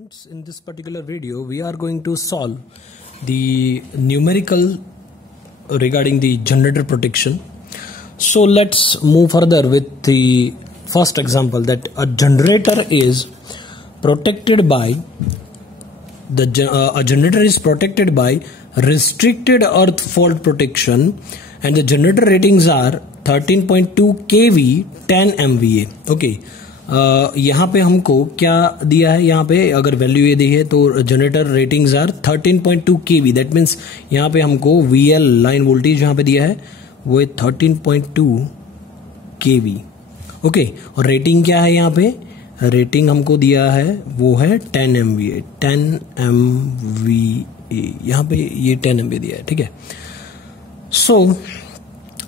Friends, in this particular video we are going to solve the numerical regarding the generator protection. So let's move further with the first example, that a generator is protected by a generator is protected by restricted earth fault protection and the generator ratings are 13.2 kV 10 MVA. Okay, यहाँ पे हमको क्या दिया है, यहाँ पे अगर value ये दी है तो generator ratings are 13.2 kV. That means यहाँ पे हमको VL लाइन वोल्टेज यहाँ पे दिया है वो 13.2 kV. ओके, और रेटिंग क्या है, यहाँ पे रेटिंग हमको दिया है वो है 10 MVA. 10 MVA यहाँ पे ये 10 MVA दिया है. ठीक है, सो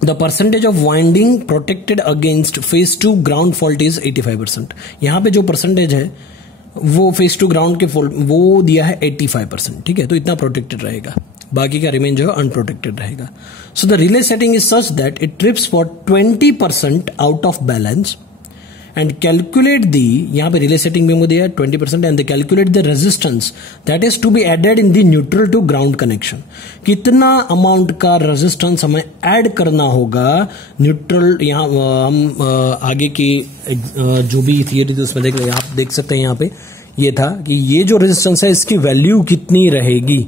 The percentage of winding protected against phase 2 ground fault is 85%. यहाँ पे जो परसेंटेज है वो phase 2 ground के fault वो दिया है 85%. ठीक है, तो इतना प्रोटेक्टेड रहेगा, बाकी का रिमेन जो है अनप्रोटेक्टेड रहेगा. So the relay setting is such that it trips for 20% out of balance and calculate the, यहाँ पे रिले सेटिंग में मुझे 20% and they calculate the resistance that is to be added in the neutral to ground connection. कितना amount का resistance हमें add करना होगा neutral. यहाँ हम आगे की जो भी थियरी थी उसमें आप देख सकते हैं, यहाँ पे ये था कि ये जो रेजिस्टेंस है इसकी वैल्यू कितनी रहेगी.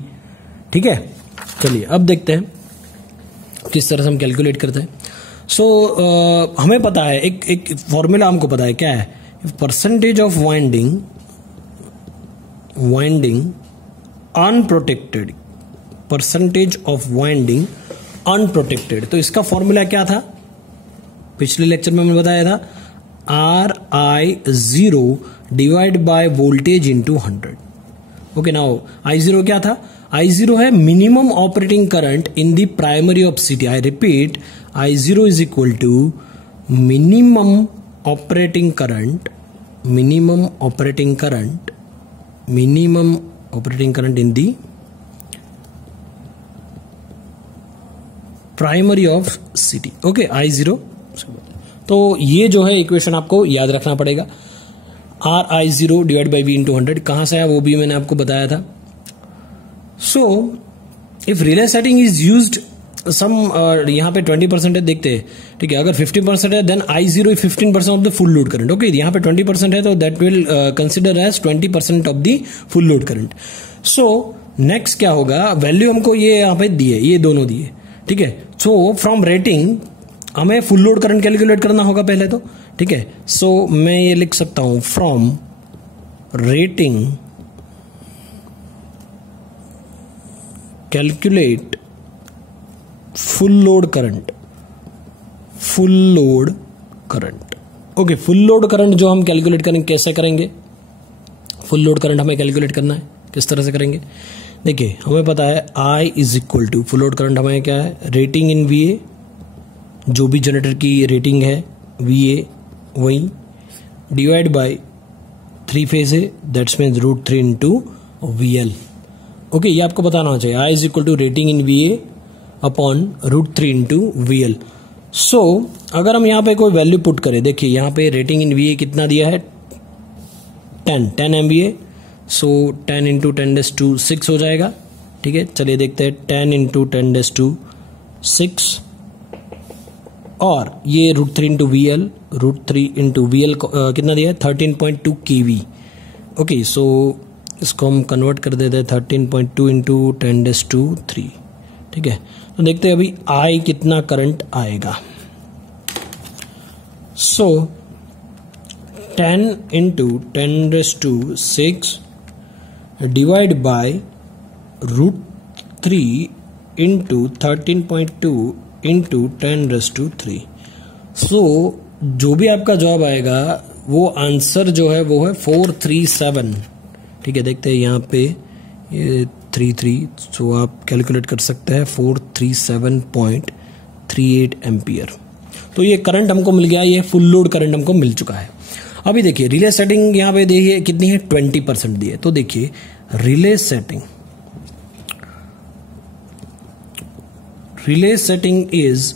ठीक है, चलिए अब देखते हैं किस तरह से हम कैलकुलेट करते हैं. सो हमें पता है एक फॉर्मूला हमको पता है, क्या है, percentage of winding unprotected, percentage of winding unprotected. तो इसका फॉर्मूला क्या था, पिछले लेक्चर में मैंने बताया था, RI0 divide by voltage into 100. Okay, now I0 क्या था, I0 है minimum operating current in the primary of city. I repeat, I0 is equal to minimum operating current in the primary of city. Okay, I0. तो ये जो है equation आपको याद रखना पड़ेगा. RI0 divide by V into 100 कहां से आया वो भी मैंने आपको बताया था. So if relay setting is used some, यहाँ पे 20% है, देखते हैं. ठीक है, अगर 50% है then I0 15% of the full load current. Okay, यहाँ पे 20% है तो that will consider as 20% of the full load current. So next क्या होगा, वैल्यू हमको ये यहाँ पे दिए, ये दोनों दिए. ठीक है, सो फ्रॉम रेटिंग हमें फुल लोड करंट कैलकुलेट करना होगा पहले तो. ठीक है, सो मैं ये लिख सकता हूं, from rating calculate full load current. Okay, full load current जो हम कैलकुलेट करेंगे, कैसे करेंगे, फुल लोड करंट हमें कैलकुलेट करना है, किस तरह से करेंगे. देखिए, हमें पता है I is equal to, full load current हमें क्या है, रेटिंग इन VA, जो भी जनरेटर की रेटिंग है VA वही, डिवाइड बाय 3 फेज है, that's mean √3 into VL. Okay, ये आपको बताना चाहिए, I is equal to rating in VA upon √3 into VL. सो अगर हम यहाँ पे कोई वैल्यू पुट करें, देखिए यहाँ पे रेटिंग इन VA कितना दिया है, 10 MVA. सो 10 इंटू 10⁻⁶ हो जाएगा. ठीक है, चलिए देखते हैं, 10 इंटू 10⁻⁶, और ये √3 इंटू VL, √3 इंटू VL कितना दिया है, 13.2 kV. ओके, सो इसको हम कन्वर्ट कर देते हैं 13.2 इंटू 10⁻3. ठीक है, तो देखते हैं अभी I कितना करंट आएगा. सो 10 into 10⁻⁶ divide by √3 into 13.2 into 10⁻3. सो जो भी आपका जवाब आएगा वो आंसर जो है वो है 437. ठीक है, देखते हैं यहाँ पे ये 33, सो आप कैलकुलेट कर सकते हैं 437.38 एम्पियर. तो ये करंट हमको मिल गया, ये फुल लोड करंट हमको मिल चुका है. अभी देखिए रिले सेटिंग यहाँ पे देखिए कितनी है, 20% दी है. तो देखिए relay setting is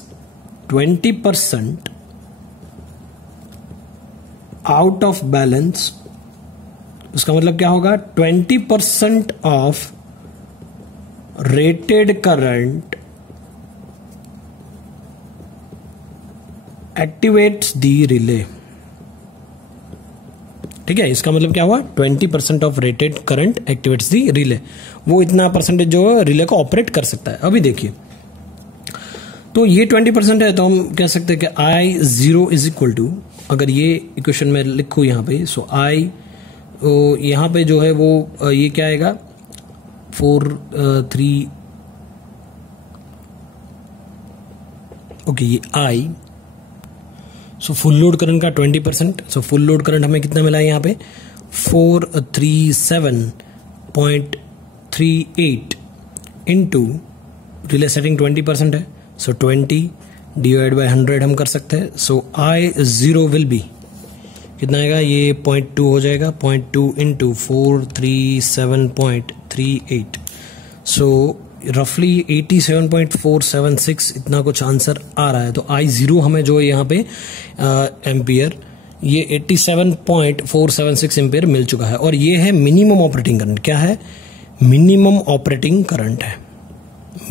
20% out of balance उसका मतलब क्या होगा, 20% of rated current activates the relay. ठीक है, इसका मतलब क्या हुआ, 20% of rated current activates the relay, वो इतना परसेंटेज जो रिले को ऑपरेट कर सकता है। अभी देखिए, तो ये 20% है, तो हम कह सकते हैं कि I0 इज इक्वल टू, अगर ये इक्वेशन में लिखूं यहाँ पे, सो I यहाँ पे जो है वो ये क्या आएगा, 4 3 ओके, ये I, so full load current का 20%, सो फुल लोड करंट हमें कितना मिला है यहाँ पे, 437.38 इंटू रिले सेटिंग 20% है, सो 20 डिवाइड बाय 100 हम कर सकते हैं। सो I0 विल बी कितना आएगा, ये 0.2 हो जाएगा, 0.2 इंटू 437.38, सो रफली 87.476 इतना कुछ आंसर आ रहा है। तो I0 हमें जो यहाँ पे एम्पियर, ये 87.476 एम्पियर मिल चुका है, और ये है मिनिमम ऑपरेटिंग करंट। क्या है, मिनिमम ऑपरेटिंग करंट है,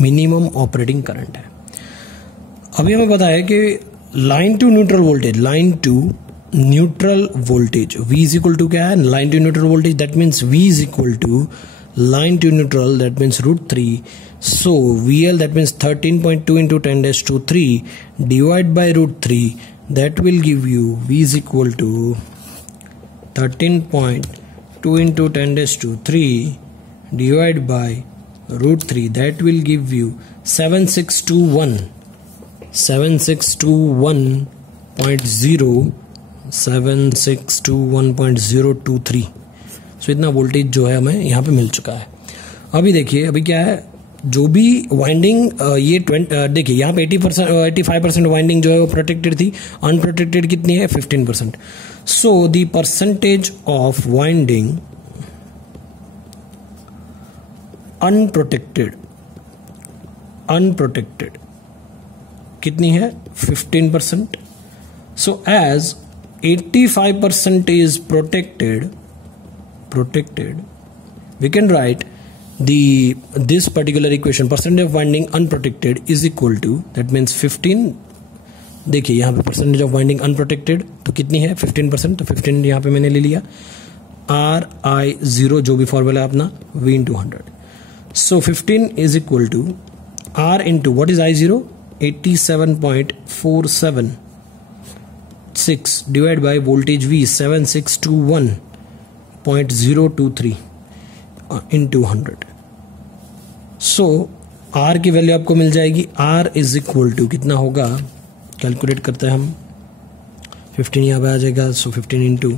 मिनिमम ऑपरेटिंग करंट है। अभी हमें पता है कि line to neutral voltage, line to neutral voltage V is equal to क्या है, line to neutral voltage, that means V is equal to line to neutral, that means √3. So VL, that means 13.2 into 10⁻³ divide by √3, that will give you V is equal to 13.2 into 10⁻³ divide by √3, that will give you 7621.023। सो इतना voltage जो है हमें यहाँ पे मिल चुका है। अभी देखिए, अभी क्या है, जो भी वाइंडिंग ये देखिए यहाँ पे 85% वाइंडिंग जो है वो प्रोटेक्टेड थी, अनप्रोटेक्टेड कितनी है, 15%। So the percentage of winding unprotected कितनी है, 15%। So as 85% is protected, we can write this particular equation, percentage of winding unprotected is equal to, that means 15। देखिए यहाँ पे percentage of winding unprotected तो कितनी है, 15%, तो 15 यहाँ पे मैंने ले लिया, RI0 जो भी फॉर्मूला है अपना, V into 100। So 15 is equal to R into what is I0, 87.476 divided by voltage V 7621.023 into 100। So R की वैल्यू आपको मिल जाएगी, R इज इक्वल टू कितना होगा, कैलकुलेट करते हैं हम, 15 यहाँ पे आ जाएगा, सो 15 इंटू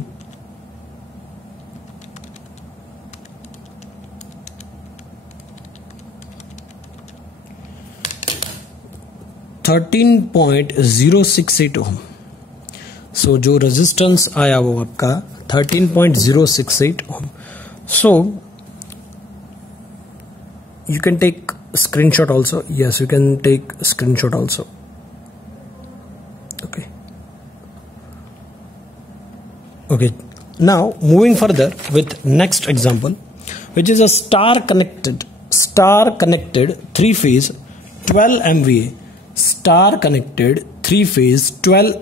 13.068 ओम। सो जो रेजिस्टेंस आया वो आपका 13.068 ohm. So you can take screenshot also. Yes, you can take screenshot also. Okay. Now moving further with next example, which is a star connected 3-phase 12 MVA, star connected 3-phase 12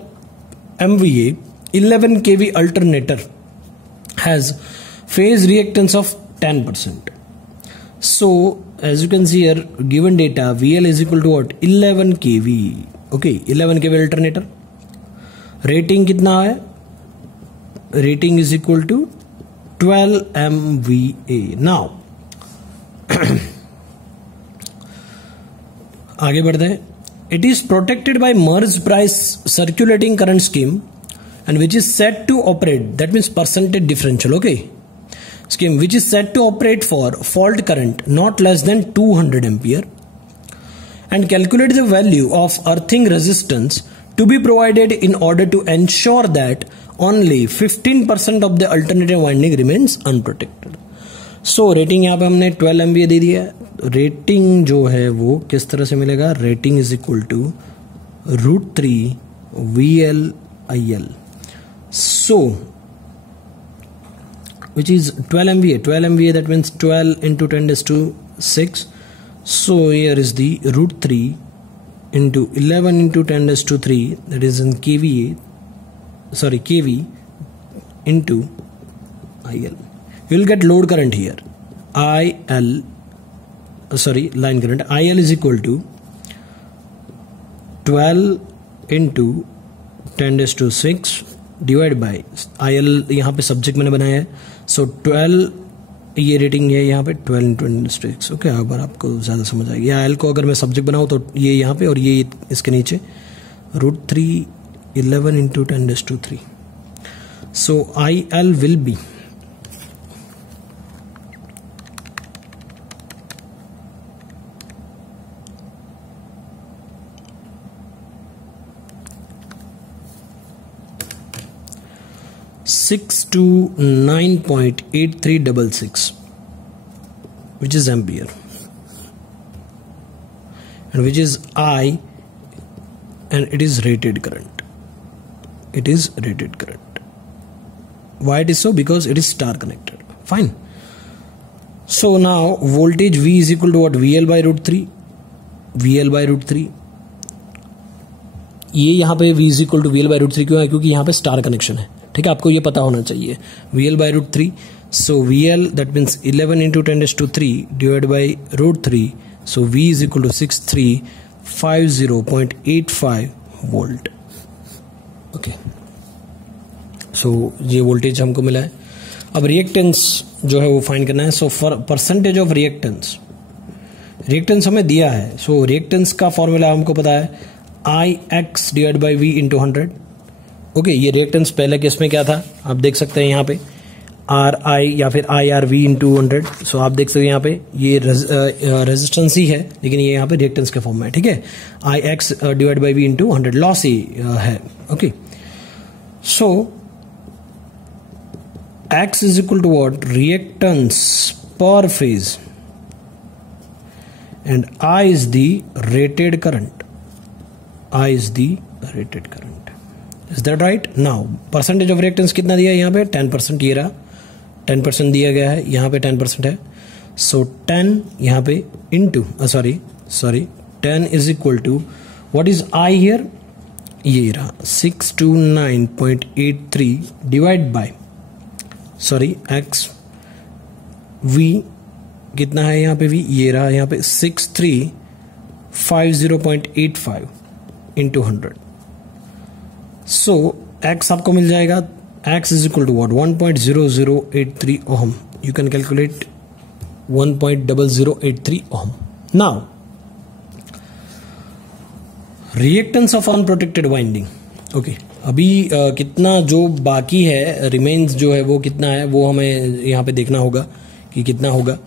MVA 11 kV alternator has phase reactance of 10%. So as you can see here, given data VL is equal to what, 11 kV. Okay, 11 kV alternator, rating कितना है, rating is equal to 12 MVA. Now आगे बढ़ते हैं। It is protected by Merz Price circulating current scheme and which is set to operate, that means percentage differential, okay, scheme which is set to operate for fault current not less than 200 ampere, and calculate the value of earthing resistance to be provided in order to ensure that only 15% of the alternative winding remains unprotected. So rating यहाँ पे हमने 12 MVA दे दिया है। Rating जो है वो किस तरह से मिलेगा, rating is equal to √3 VL IL। So which is 12 MVA. 12 MVA, that means 12 into 10 raised to 6. So here is the root 3 into 11 into 10 raised to 3, that is in kVA, sorry, kV into IL. You will get load current here. Line current. IL is equal to 12 into 10 raised to 6 divide by IL, यहाँ पे subject मैंने बनाया है. सो 12 ये rating है यहाँ पे 12 into 10 raised to 6. Okay, अगर आपको ज़्यादा समझ आएगी. IL को अगर मैं सब्जेक्ट बनाऊँ तो ये यहाँ पे और ये इसके नीचे root 3 11 into 10 raised to 3. So IL will be 629.8366, which is ampere, and which is I, and it is rated current. It is rated current. Why it is so? Because it is star connected. Fine. So now voltage V is equal to what? VL by root 3. VL by root 3. ये यहाँ पे V is equal to VL by root 3 क्यों है? क्योंकि यहाँ पे star connection है. ठीक है, आपको ये पता होना चाहिए. VL by root 3. So VL, that means 11 into 10 raised to 3 divided by root 3. So V is equal to 6350.85 volt. Okay. So ये वोल्टेज हमको मिला है. अब रिएक्टेंस जो है वो फाइंड करना है. So for percentage of reactance हमें दिया है. सो रिएक्टेंस का फॉर्मूला हमको पता है, IX divide by V into 100. Okay, ये रिएक्टेंस पहले केस में क्या था आप देख सकते हैं यहाँ पे RI या फिर IRV इंटू 100. सो आप देख सकते हैं यहाँ पे ये रेजिस्टेंस ही है, लेकिन ये यहाँ पे रिएक्टेंस के फॉर्म में है. ठीक है, IX divide by V into 100 loss ही है. Okay, so X is equal to what? Reactance per phase, and I is the rated current. I is the rated current. Is that right? Now percentage of reactance कितना दिया है यहाँ पे? 10%. ये रहा 10% दिया गया है, यहाँ पे 10% है. So 10 यहाँ पे into sorry 10 is equal to what is I here? ये रहा 629.83 डिवाइड बाय X. V कितना है यहाँ पे? V ये रहा यहाँ पे 6350.85 into 100. So X आपको मिल जाएगा. X is equal to what? 1.0083 ohm. You can calculate 1.0083 ohm. Now reactance of unprotected winding. Okay, अभी कितना जो बाकी है रिमेन्स जो है वो कितना है वो हमें यहाँ पे देखना होगा कि कितना होगा.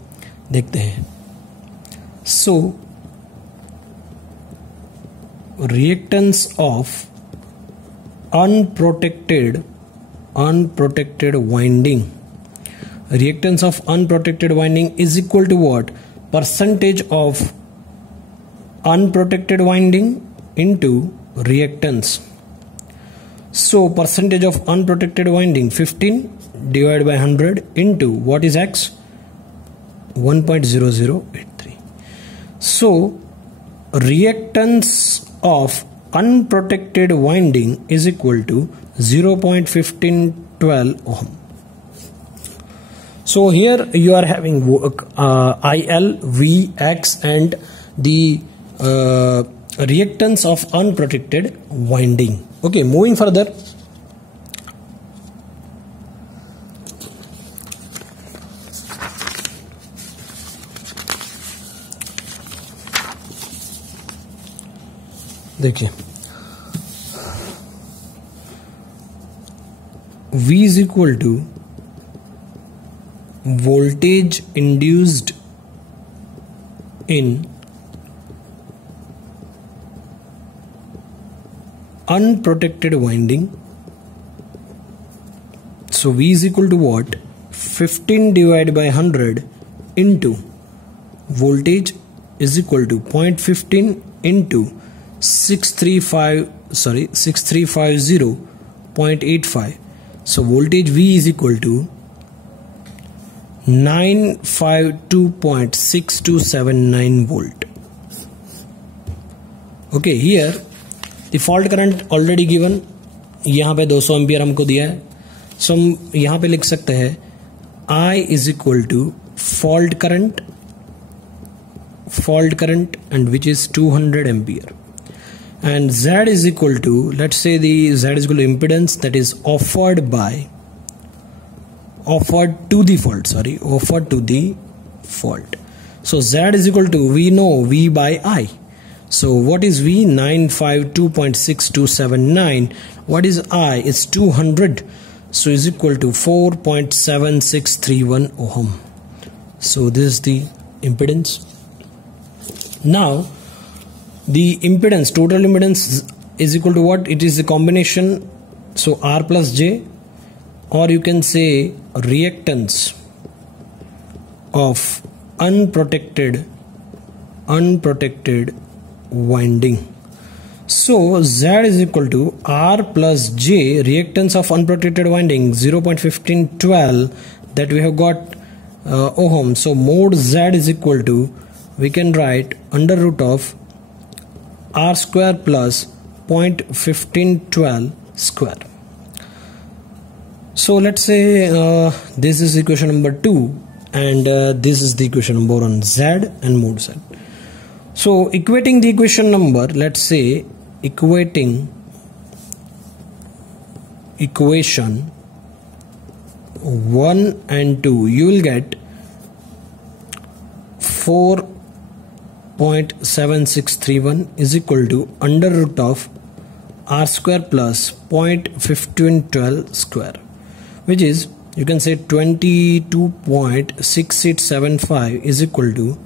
देखते हैं. So reactance of unprotected winding. Reactance of unprotected winding is equal to what? Percentage of unprotected winding into reactance. So percentage of unprotected winding 15 divided by 100 into what is X? 1.0083. So reactance of unprotected winding is equal to 0.1512 ohm. So here you are having IL, V, X and the reactance of unprotected winding. Okay, moving further. देखिए V is equal to voltage induced in unprotected winding. So V is equal to what? 15 divided by 100 into voltage is equal to 0.15 into 6350.85. So voltage V is equal to 952.6279 volt. Okay, here the fault current already given, यहाँ पे 200 ampere हमको दिया है. सो हम यहाँ पे लिख सकते हैं I is equal to fault current and which is 200 ampere, and Z is equal to, let's say the Z is equal to impedance that is offered to the fault. So Z is equal to, we know V by I. So what is V? 952.6279. What is I? It's 200. So is equal to 4.7631 ohm. So this is the impedance. Now the impedance, total impedance is equal to what? It is the combination, so R plus J, or you can say reactance of unprotected winding. So Z is equal to R plus J, reactance of unprotected winding 0.1512, that we have got ohm. So mod Z is equal to, we can write under root of R square plus 0.1512 square. So let's say this is equation number 2 and this is the equation number 1, Z and mod Z. So equating the equation number, let's say equation 1 and 2, you will get 4.7631 is equal to under root of R square plus 0.1512 square, which is, you can say 22.6875 is equal to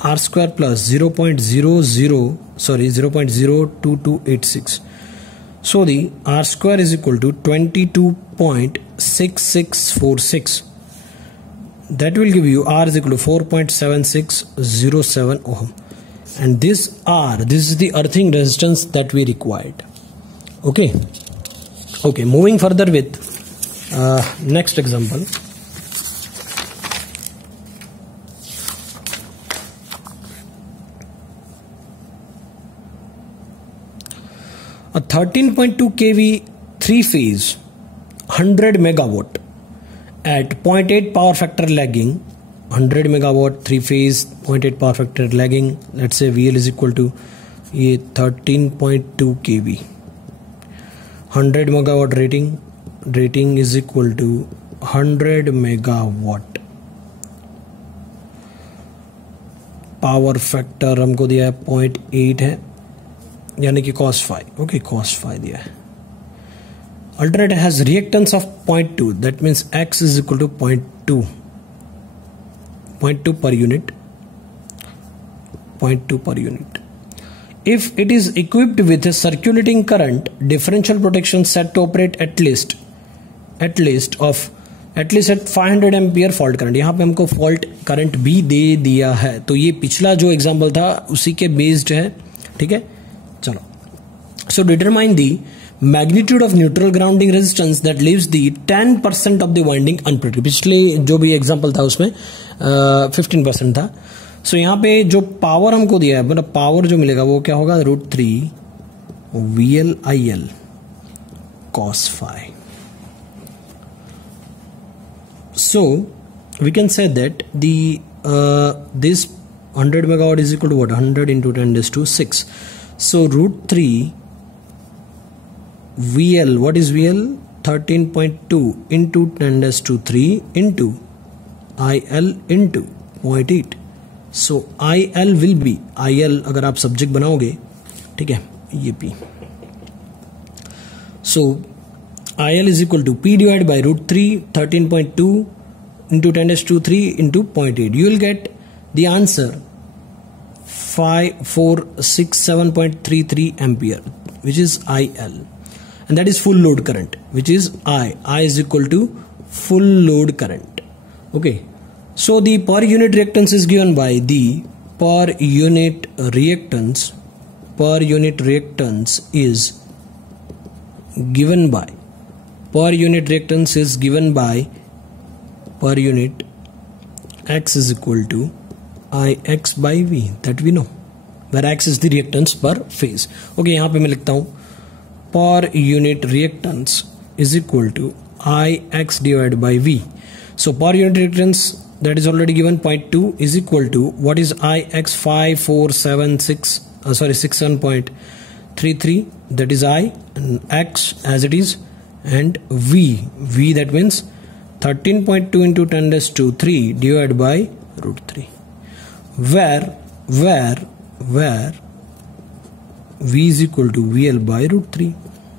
R square plus 0.02286. So the R square is equal to 22.6646. That will give you R is equal to 4.7607 ohm. And this R, this is the earthing resistance that we required. Okay. Moving further with next example. A 13.2 kV 3-phase 100 megawatt at 0.8 power factor lagging, 100 megawatt 3-phase 0.8 power factor lagging, let's say VL is equal to ये 13.2 kV, 100 megawatt rating is equal to 100 megawatt. Power factor हमको दिया है 0.8 है, यानी कि cos phi. Okay, cos phi दिया है. Alternator has reactance of 0.2, that means X is equal to 0.2 per unit. If it is equipped with a circulating current, differential protection set to operate at least at 500 ampere fault current. यहाँ पे हमको fault current भी दे दिया है, तो ये पिछला जो एग्जांपल था उसी के बेस्ड है. ठीक है, चलो. So determine the magnitude of neutral grounding resistance that leaves the 10% of the winding unprotected. पिछले जो भी एग्जांपल था उसमें 15% था. सो यहाँ पे जो पावर हमको दिया है, मतलब पावर जो मिलेगा वो क्या होगा? √3 VL/IL cos phi. So we can say that the this 100 megawatt is equal to what? 100 into 10⁶. So √3 VL, what is VL? 13.2 into 10⁻³ into IL into 0.8. So IL will be, IL अगर आप subject बनाओगे, ठीक है, ये P. So IL is equal to P divided by √3 13.2 into 10⁻³ into 0.8. You will get the answer 5467.33 ampere, which is IL, and that is full load current, which is I is equal to full load current. Okay, so the per unit reactance is given by the per unit reactance is given by per unit X is equal to Ix by V, that we know, where X is the reactance per phase. Okay, यहाँ पे मैं लिखता हूँ per unit reactance is equal to Ix divided by V. So per unit reactance, that is already given, 0.2 is equal to, what is Ix? 67.33, that is I, and X as it is, and V, that means 13.2 into 10 raised to 3 divided by root 3, where V is equal to VL by root 3.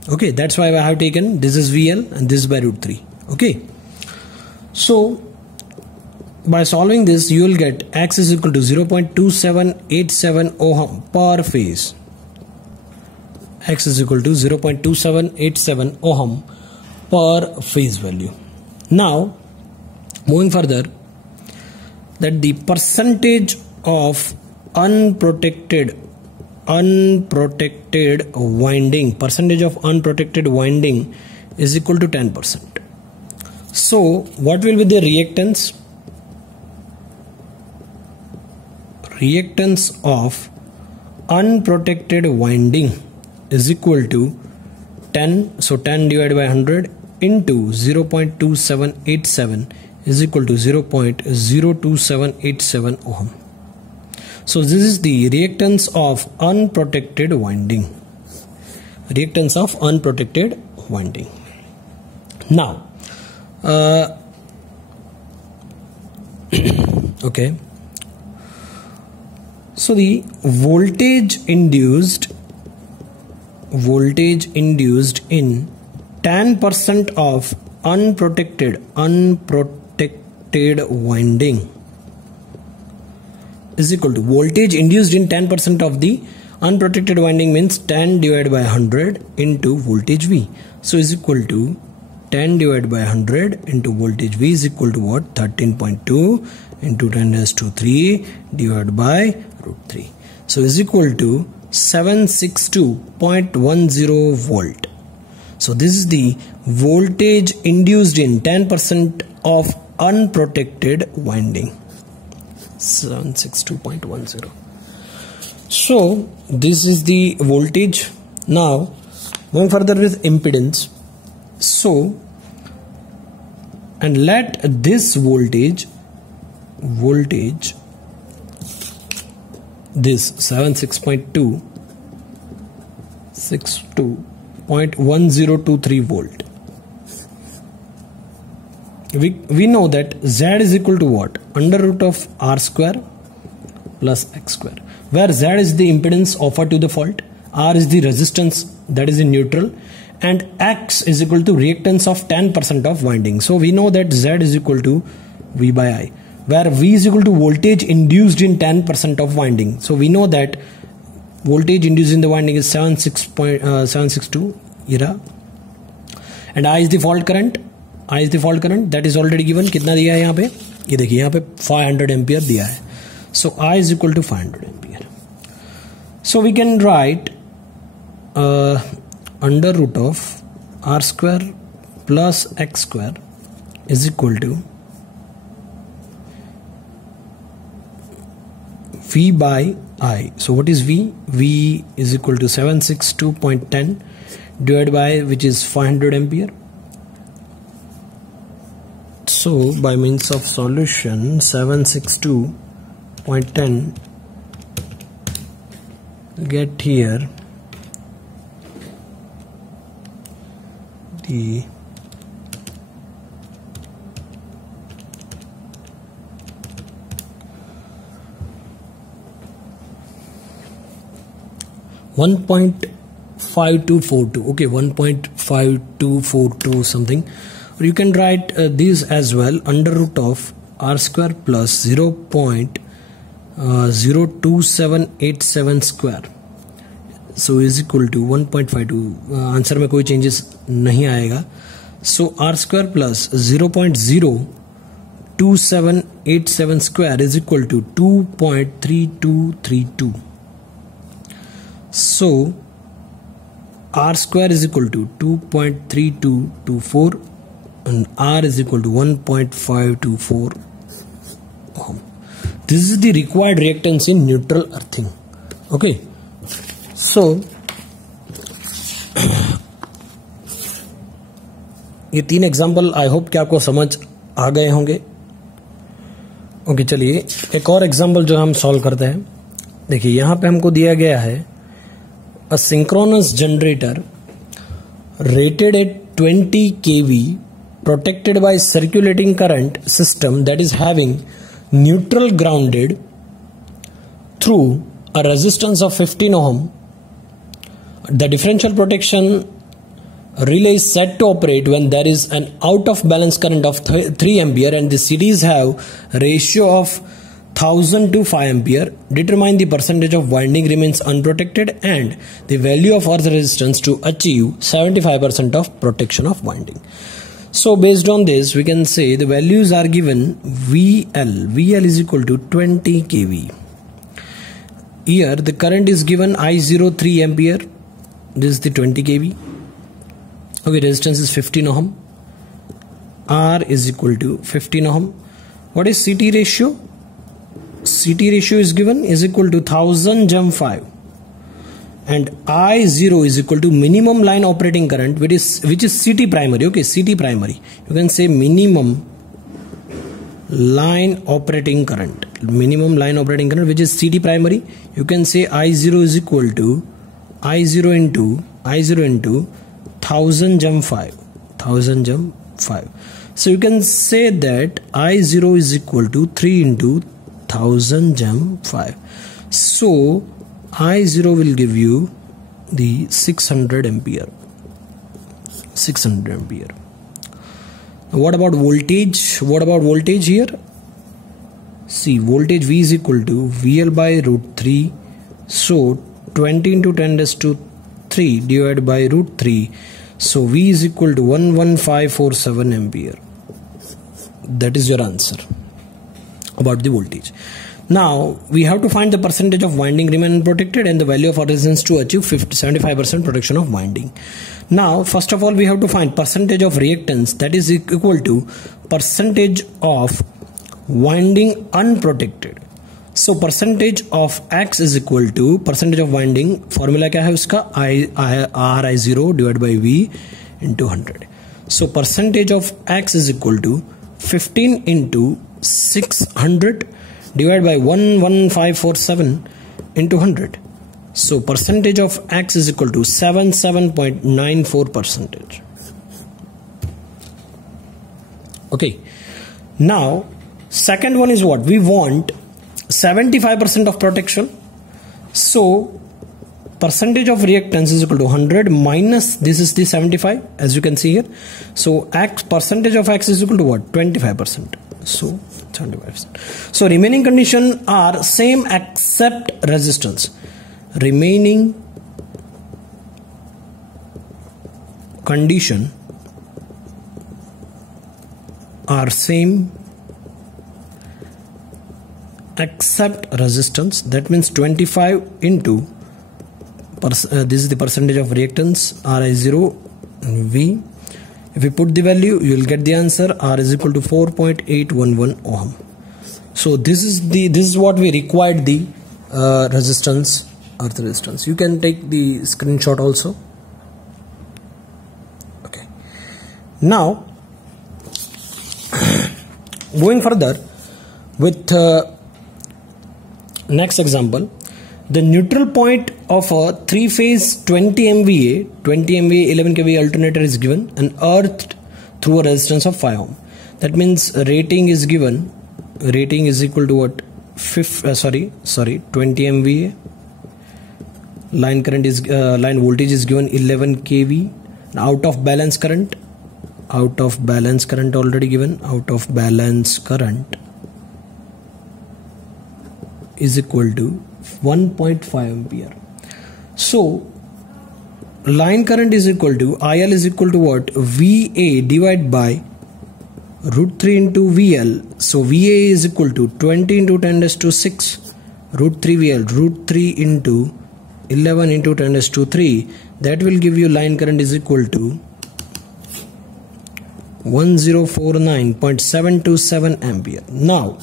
Okay, that's why I have taken this is VL and this is by root 3. Okay, so by solving this, you will get X is equal to 0.2787 ohm per phase. X is equal to 0.2787 ohm per phase value. Now, moving further, that the percentage of unprotected winding, is equal to 10%. So, what will be the reactance? Reactance of unprotected winding is equal to 10. So 10 divided by 100 into 0.2787 is equal to 0.02787 ohm. So this is the reactance of unprotected winding. Reactance of unprotected winding. Now, okay. So the voltage induced in 10% of unprotected winding is equal to, voltage induced in 10% of the unprotected winding means 10 divided by 100 into voltage V. So is equal to 10 divided by 100 into voltage V is equal to what? 13.2 into 10 raised to 3 divided by root 3. So is equal to 762.10 volt. So this is the voltage induced in 10% of unprotected winding. 762.10. So this is the voltage. Now going further with impedance. So, and let this voltage this 762.1023 volt. We know that Z is equal to what? Under root of R square plus X square, where Z is the impedance offered to the fault, R is the resistance that is in neutral, and X is equal to reactance of 10% of winding. So we know that Z is equal to V by I, where V is equal to voltage induced in 10% of winding. So we know that voltage induced in the winding is 762 era, and I is the fault current. That is already given. कितना दिया है यहाँ पे? ये देखिए यहाँ पे 500 ampere दिया है. So I is equal to 500 ampere. So we can write under root of R square plus X square is equal to V by I. So what is V? V is equal to 762.10 divided by, which is 500 ampere. So by means of solution, 762.10, get here the .5242. Okay, 1.5242 something. Or you can write these as well, under root of R square plus 0.02787 square. So is equal to 1.52. Answer में कोई changes नहीं आएगा. So R square plus 0.02787 square is equal to 2.3232. So R square is equal to 2.3224 and R is equal to 1.524 ohm. This is the required reactance in neutral earthing. Okay, so ये 3 example I hope कि आपको समझ आ गए होंगे. Okay, चलिए एक और example जो हम सॉल्व करते हैं. देखिए यहां पे हमको दिया गया है अ synchronous generator rated at 20 kV protected by circulating current system that is having neutral grounded through a resistance of 15 ohm. The differential protection relay is set to operate when there is an out of balance current of 3 ampere and the series have ratio of 1000 to 5 ampere. Determine the percentage of winding remains unprotected and the value of earth resistance to achieve 75% of protection of winding. So based on this we can say the values are given. VL is equal to 20 kV. Here the current is given I0 3 ampere. This is the 20 kV. Okay, resistance is 15 ohm. R is equal to 15 ohm. What is CT ratio? CT ratio is given is equal to 1000 jump 5 and I0 is equal to minimum line operating current which is CT primary. Okay, CT primary, you can say minimum line operating current, which is CT primary. You can say I0 is equal to I0 into 1000 jump 5. So you can say that I0 is equal to 3 into 1000 jump 5. So I0 will give you the 600 ampere. Now what about voltage? Here? See, voltage V is equal to VL by root 3. So 20 into 10 raised to 3 divided by root 3. So V is equal to 11547 ampere. That is your answer about the voltage. Now we have to find the percentage of winding remain unprotected and the value of resistance to achieve 75% protection of winding. Now first of all we have to find percentage of reactance, that is equal to percentage of winding unprotected. So percentage of X is equal to percentage of winding, formula क्या है उसका, RI0 divided by V into 100. So percentage of X is equal to 15 into 600 divided by 11547 into 100. So percentage of X is equal to 77.94%. Okay, now second one is what we want, 75% of protection. So percentage of reactance is equal to 100 minus this is the 75, as you can see here. So percentage of X is equal to what, 25%. So 75%. So remaining condition are same except resistance. Remaining condition are same except resistance. That means 25 into this is the percentage of reactance, RI0 V. If you put the value, you will get the answer. R is equal to 4.811 ohm. So this is what we required the resistance, earth resistance. You can take the screenshot also. Okay. Now going further with next example, the neutral point of a 3-phase 20 MVA 11 kV alternator is given and earthed through a resistance of 5 ohm. That means rating is given. Rating is equal to what? 20 MVA. Line current is line voltage is given 11 kV. Out of balance current already given. Out of balance current is equal to 1.5 ampere. So line current is equal to IL is equal to what? VA divided by root 3 into VL. So VA is equal to 20 into 10 raised to 6 root 3 VL, root 3 into 11 into 10 raised to 3. That will give you line current is equal to 1049.727 ampere. Now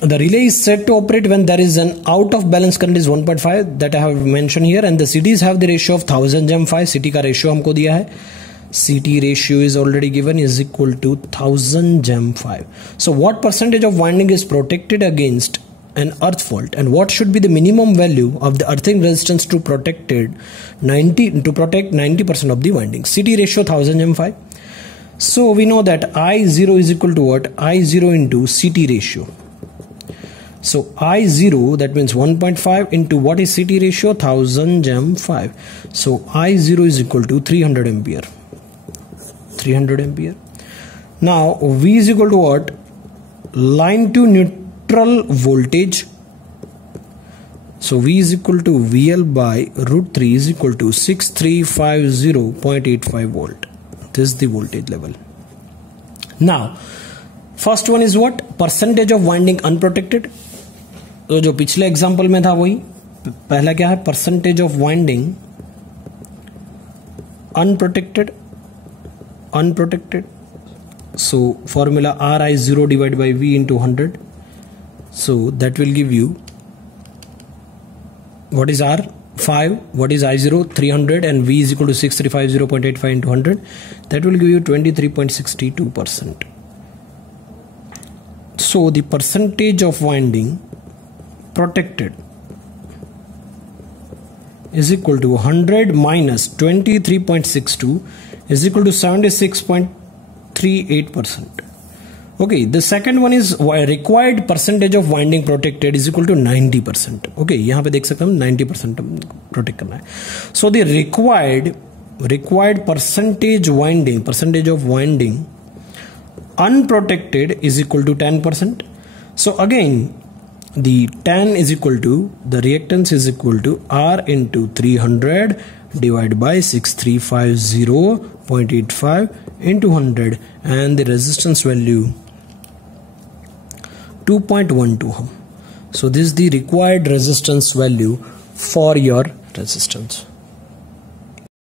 the relay is set to operate when there is an out of balance current is 1.5 that I have mentioned here, and the CTs have the ratio of 1000 Gem 5. CT का ratio हमको दिया है, CT ratio is already given, is equal to 1000 Gem 5. So what percentage of winding is protected against an earth fault, and what should be the minimum value of the earthing resistance to protect 90% of the winding? CT ratio 1000 Gem 5. So we know that I0 is equal to what? I0 into CT ratio. So I0, that means 1.5 into what is CT ratio? 1000 Gem 5. So I0 is equal to 300 ampere. 300 ampere. Now V is equal to what? Line to neutral voltage. So V is equal to VL by root 3 is equal to 6350.85 volt. This is the voltage level. Now first one is what? Percentage of winding unprotected. तो जो पिछले example में था वही पहला क्या है? Percentage of winding unprotected. So formula RI0 divide by V into 100. So that will give you, what is R? 5. What is I0? 300, and V is equal to 6350.85 into 100. That will give you 23.62%. So the percentage of winding protected is equal to 100 minus 23.62 is equal to 76.38%. Okay, the second one is required percentage of winding protected is equal to 90%. Okay, यहाँ पे देख सकते हैं 90% protect करना है. So the required percentage of winding unprotected is equal to 10%. So again, the 10 is equal to, the reactance is equal to R into 300 divided by 6350.85 into 100, and the resistance value 2.12 ohm. So this is the required resistance value for your resistance.